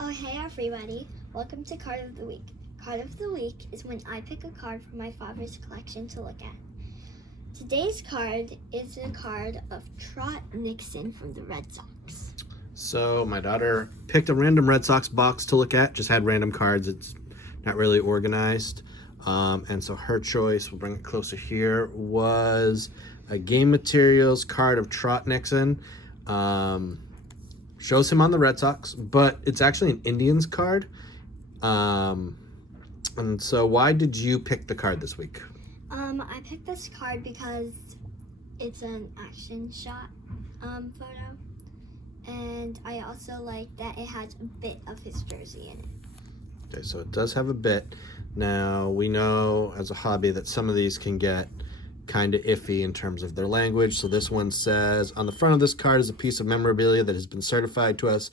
Oh, hey everybody. Welcome to Card of the Week. Card of the Week is when I pick a card from my father's collection to look at. Today's card is a card of Trot Nixon from the Red Sox. So my daughter picked a random Red Sox box to look at, just had random cards. It's not really organized. And so her choice, we'll bring it closer here, was a Game Materials card of Trot Nixon. Shows him on the Red Sox, but it's actually an Indians card. And so why did you pick the card this week? I picked this card because it's an action shot photo. And I also like that it has a bit of his jersey in it. Okay, so it does have a bit. Now, we know as a hobby that some of these can get kind of iffy in terms of their language. So this one says, on the front of this card is a piece of memorabilia that has been certified to us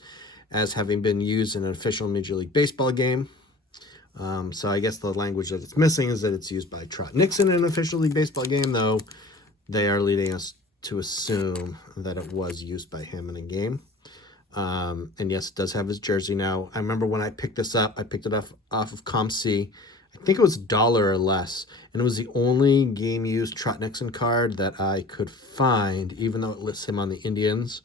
as having been used in an official Major League Baseball game. So I guess the language that it's missing is that it's used by Trot Nixon in an official League Baseball game, though they are leading us to assume that it was used by him in a game. And yes, it does have his jersey. Now, I remember when I picked this up, I picked it off of ComC. I think it was $1 or less, and it was the only game-used Trot Nixon card that I could find, even though it lists him on the Indians.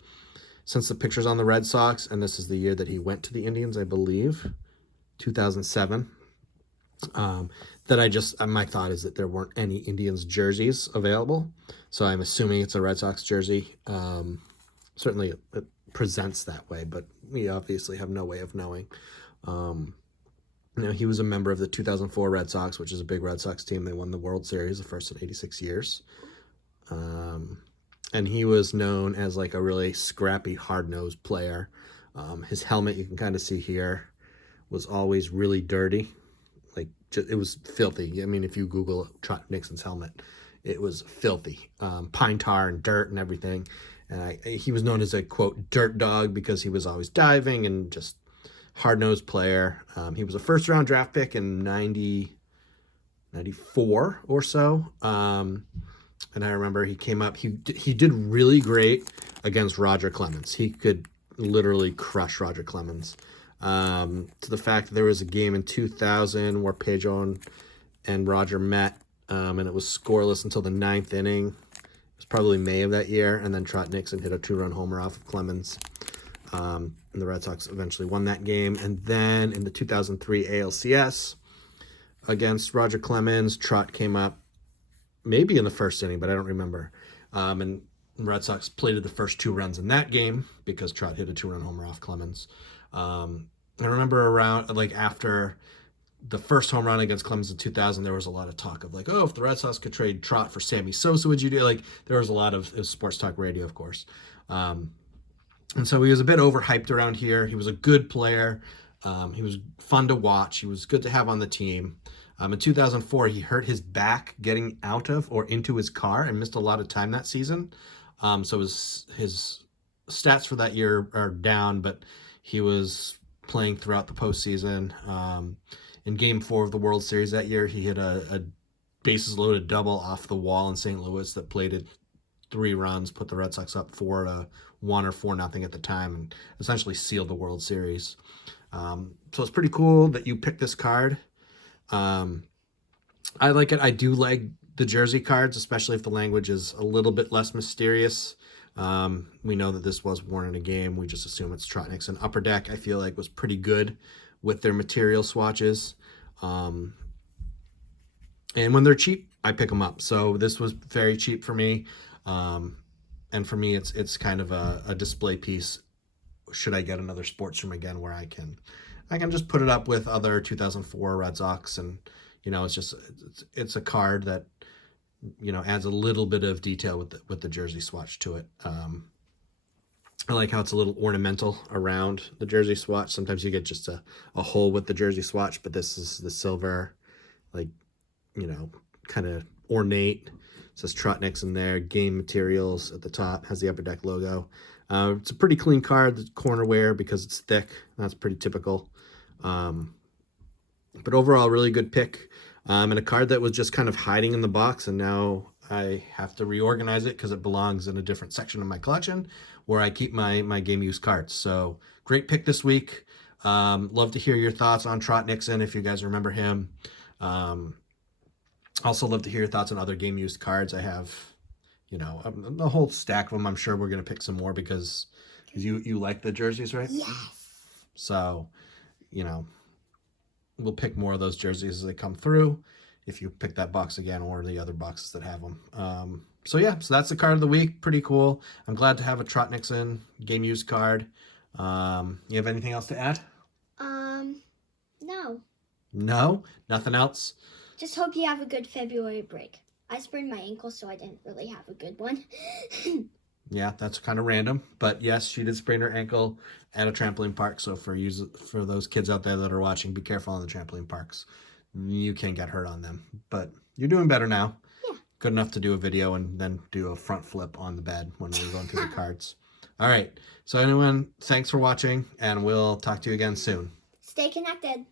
Since the picture's on the Red Sox, and this is the year that he went to the Indians, I believe, 2007, my thought is that there weren't any Indians jerseys available, so I'm assuming it's a Red Sox jersey. Certainly it presents that way, but we obviously have no way of knowing. He was a member of the 2004 Red Sox, which is a big Red Sox team. They won the World Series, the first in 86 years. And he was known as like a really scrappy, hard-nosed player. His helmet, you can kind of see here, was always really dirty. It was filthy. I mean, if you Google Trot Nixon's helmet, it was filthy. Pine tar and dirt and everything. And he was known as a, quote, dirt dog because he was always diving and just hard-nosed player. He was a first-round draft pick in 94 or so. And I remember he came up. He did really great against Roger Clemens. He could literally crush Roger Clemens. To the fact that there was a game in 2000 where Pedro and Roger met, and it was scoreless until the 9th inning. It was probably May of that year, and then Trot Nixon hit a 2-run homer off of Clemens. And the Red Sox eventually won that game. And then in the 2003 ALCS against Roger Clemens, Trot came up maybe in the first inning, but I don't remember. And Red Sox plated the first 2 runs in that game because Trot hit a 2-run homer off Clemens. I remember around, after the first home run against Clemens in 2000, there was a lot of talk of if the Red Sox could trade Trot for Sammy Sosa, would you do? There was a lot of, it was sports talk radio, of course. And so he was a bit overhyped around here. He was a good player. He was fun to watch. He was good to have on the team. In 2004, he hurt his back getting out of or into his car and missed a lot of time that season. So his stats for that year are down, but he was playing throughout the postseason. In Game 4 of the World Series that year, he hit a bases-loaded double off the wall in St. Louis that plated 3 runs, put the Red Sox up 4-1 or 4-0 at the time, and essentially sealed the World Series. So it's pretty cool that you picked this card. I like it. I do like the jersey cards, especially if the language is a little bit less mysterious. We know that this was worn in a game. We just assume it's Trot Nixon. Upper Deck, I feel like, was pretty good with their material swatches. And when they're cheap, I pick them up. So this was very cheap for me. And for me, it's kind of a display piece. Should I get another Sportsroom again where I can just put it up with other 2004 Red Sox, and it's a card that adds a little bit of detail with the jersey swatch to it. I like how it's a little ornamental around the jersey swatch. Sometimes you get just a hole with the jersey swatch, but this is the silver, kind of ornate. It says Trot Nixon there. Game Materials at the top, has the Upper Deck logo. It's a pretty clean card. The corner wear because it's thick. That's pretty typical. But overall, really good pick. And a card that was just kind of hiding in the box, and now I have to reorganize it because it belongs in a different section of my collection where I keep my game use cards. So great pick this week. Love to hear your thoughts on Trot Nixon if you guys remember him. Also love to hear your thoughts on other game used cards. I have, a whole stack of them. I'm sure we're going to pick some more because you like the jerseys, right? Yes. So, we'll pick more of those jerseys as they come through if you pick that box again or the other boxes that have them. So that's the card of the week. Pretty cool. I'm glad to have a Trot Nixon game used card. You have anything else to add? No. No? Nothing else? Just hope you have a good February break. I sprained my ankle, so I didn't really have a good one. Yeah, that's kind of random. But yes, she did sprain her ankle at a trampoline park. So for those kids out there that are watching, be careful on the trampoline parks. You can get hurt on them. But you're doing better now. Yeah. Good enough to do a video and then do a front flip on the bed when we're going through the cards. All right. So anyone, thanks for watching, and we'll talk to you again soon. Stay connected.